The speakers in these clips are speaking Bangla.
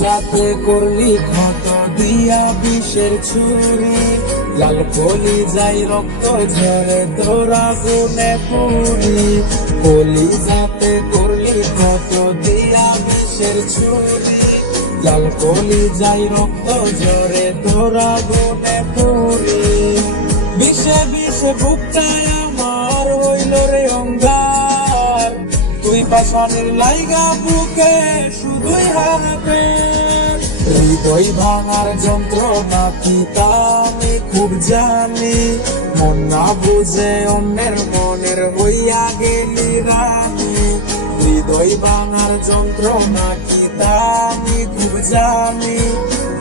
সাথে করলি ক্ষত দিয়া বিষের ছুরি, লাল কলি যাই রক্ত ঝরে তোরা গুনে পুরি। কলি যাতে করলি ক্ষত দিয়া বিষের ছুরি, লাল কলি যাই রক্ত ঝরে তোরা গুনে পুরি। বিষে বিষে বুকটায় আমার হইল রে অঙ্গার, তুই পাশানের লাইগা বুকে শুধুই হাহাকার। হৃদয় ভাঙার যন্ত্রণা কি তা আমি খুব জানি, মন না বুঝে অন্যের মনের হইয়া গেলি রানী। হৃদয় ভাঙার যন্ত্রণা কি তা আমি খুব জানি,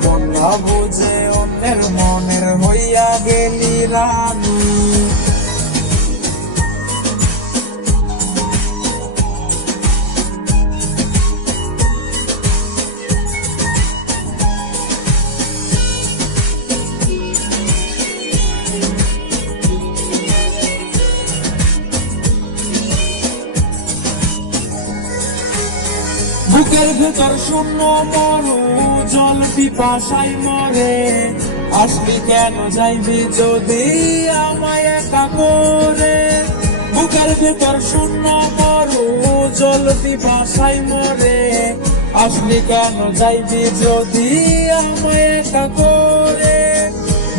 মন না বুঝে অন্যের মনের হইয়া গেলি রানী। বুকের ভেতর শূন্য মরু জল পিপাসায় মরে, আসবি কেন যাইবি যদি আমায় একা করে। বুকের ভেতর শূন্য মরু জল পিপাসায় মরে, আসবি কেন যাইবি যদি আমায় একা করে।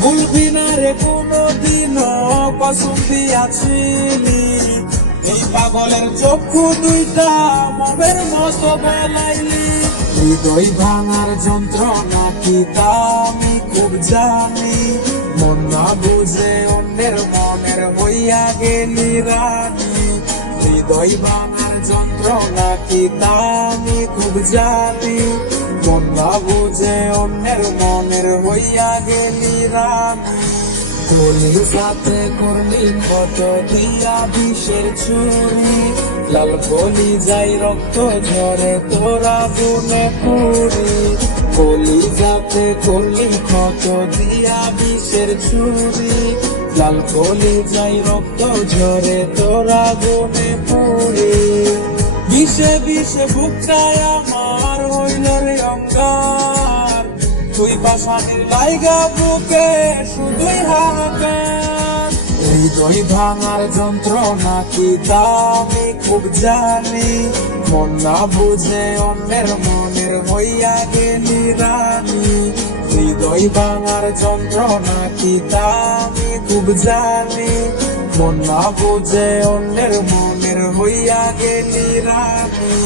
ভুলবি না রে কোনদিনও কসম দিয়াছিলি, এই পাগলের চক্ষু দুইটা মবের মতো বেলাইলি। হৃদয় ভাঙার যন্ত্রণা কি তা আমি খুব জানি, মন না বুঝে অন্যের মনের হইয়া গেলি রানী। হৃদয় ভাঙার যন্ত্রণা কি তা আমি খুব জানি, মন না বুঝে অন্যের মনের হইয়া গেলি রানী। কলি সাথে করলি ক্ষত দিয়া বিষের ছুরি, লাল কলি যাই রক্ত ঝরে তোরা গুনে পুরি। কলি যাতে করলি ক্ষত দিয়া বিষের ছুরি, লাল কলি যাই রক্ত ঝরে তোরা গুনে পুরি। বিষে বিষে বুকটায় আমার হইল রে অঙ্গার, তুই পাশানের লাইগা বুকে শুধুই হাহাকার। হৃদয় ভাঙার যন্ত্রণা কি তা আমি খুব জানি, মন না বুঝে অন্যের মনের হইয়া গেলি রানী। হৃদয় ভাঙার যন্ত্রণা কি তা আমি খুব জানি, মন না বুঝে অন্যের মনের হইয়া গেলি রানী।